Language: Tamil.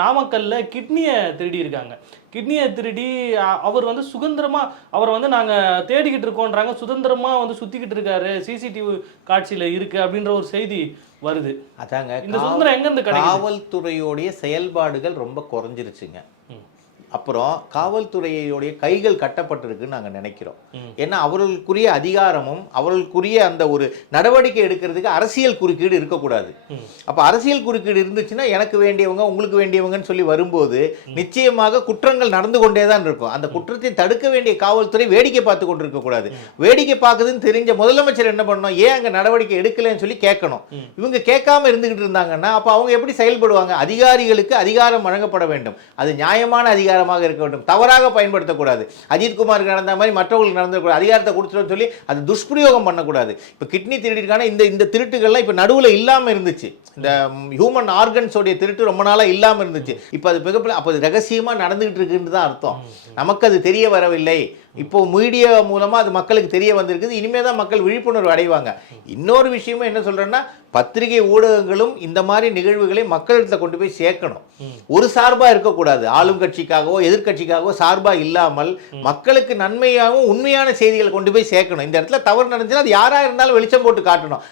நாமக்கல்ல கிட்னியை திருடி இருக்காங்க. கிட்னியை திருடி அவர் வந்து சுதந்திரமா அவரை வந்து நாங்க தேடிக்கிட்டு இருக்கோன்றாங்க. சுதந்திரமா வந்து சுத்திக்கிட்டு இருக்காரு, சிசிடிவி காட்சியில இருக்கு அப்படின்ற ஒரு செய்தி வருது. அதாங்க, இந்த சுதந்திரம் எங்க இருந்து கிடைக்குது? காவல்துறையோடைய செயல்பாடுகள் ரொம்ப குறைஞ்சிருச்சுங்க. அப்புறம் காவல்துறையோடைய கைகள் கட்டப்பட்டிருக்குன்னு நாங்கள் நினைக்கிறோம். ஏன்னா அவர்களுக்குரிய அதிகாரமும் அவர்களுக்குரிய அந்த ஒரு நடவடிக்கை எடுக்கிறதுக்கு அரசியல் குறுக்கீடு இருக்கக்கூடாது. அப்போ அரசியல் குறுக்கீடு இருந்துச்சுன்னா எனக்கு வேண்டியவங்க உங்களுக்கு வேண்டியவங்கன்னு சொல்லி வரும்போது நிச்சயமாக குற்றங்கள் நடந்து கொண்டே தான் இருக்கும். அந்த குற்றத்தை தடுக்க வேண்டிய காவல்துறை வேடிக்கை பார்த்து கொண்டு இருக்கக்கூடாது. வேடிக்கை பார்க்குதுன்னு தெரிஞ்ச முதலமைச்சர் என்ன பண்ணணும், ஏன் அங்கே நடவடிக்கை எடுக்கலன்னு சொல்லி கேட்கணும். இவங்க கேட்காம இருந்துகிட்டு இருந்தாங்கன்னா அப்போ அவங்க எப்படி செயல்படுவாங்க? அதிகாரிகளுக்கு அதிகாரம் வழங்கப்பட வேண்டும். அது நியாயமான அதிகாரம் இருக்க வேண்டும். தவறாக பயன்படுத்தக்கூடாது. அஜித்குமாருக்கு நடந்த மாதிரி மற்றவங்களுக்கு நடந்தக்கூடாது. அதிகாரத்தை கொடுத்துட்டு சொல்லி அது துஷ்பிரயோகம் பண்ணக்கூடாது. இப்போ கிட்னி திருடிருக்கான இந்த திருட்டுகள்லாம் இப்போ நடுவில் இல்லாமல் இருந்துச்சு. இந்த ஹியூமன் ஆர்கன்ஸோடைய திருட்டு ரொம்ப நாளாக இல்லாமல் இருந்துச்சு. இப்போ அது மிகப்பெரிய அப்போ அது ரகசியமாக நடந்துகிட்டு இருக்குன்னு தான் அர்த்தம். நமக்கு அது தெரிய வரவில்லை. இப்போ மீடியா மூலமா அது மக்களுக்கு தெரிய வந்திருக்குது. இனிமே தான் மக்கள் விழிப்புணர்வு அடைவாங்க. இன்னொரு விஷயமும் என்ன சொல்றேன்னா, பத்திரிகை ஊடகங்களும் இந்த மாதிரி நிகழ்வுகளை மக்களிடத்துல கொண்டு போய் சேர்க்கணும். ஒரு சார்பா இருக்கக்கூடாது. ஆளும் கட்சிக்காகவோ எதிர்கட்சிக்காகவோ சார்பா இல்லாமல் மக்களுக்கு நன்மையாகவும் உண்மையான செய்திகளை கொண்டு போய் சேர்க்கணும். இந்த இடத்துல தவறு நடந்துச்சுன்னா அது யாரா இருந்தாலும் வெளிச்சம் போட்டு காட்டணும்.